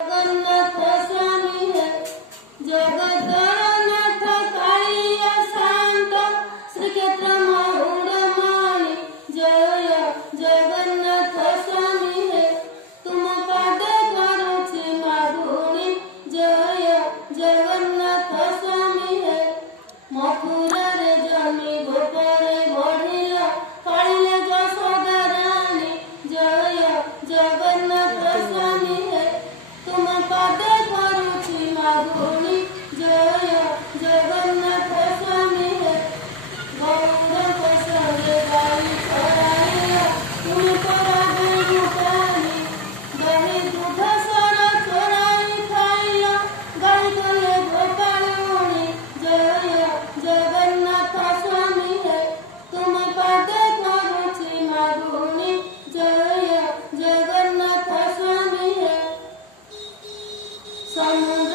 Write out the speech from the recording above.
जगन्नाथ स्वामी है जगद्नाथ कालिया शांत श्रीक्षेत्र महुड़माणी जय जगन्नाथ स्वामी है तुम पादे करुछि मागुणी जय जगन्नाथ स्वामी है मथुरा रे जमी गोपरे बढ़िला कालिया जशोदा रानी जय जगन्नाथ स्वामी है तुम पादे करुछि मागुणी जय जगन्नाथ स्वामी है गौर पसरे गाई चराइया तुम तोरा बेनु पानी दही दूध सर चोराई खाइया गाई कले गोपालुणी जय जगन्नाथ स्वामी है तुम पादे करुछि मागुणी जय जगन्नाथ स्वामी है समुद्र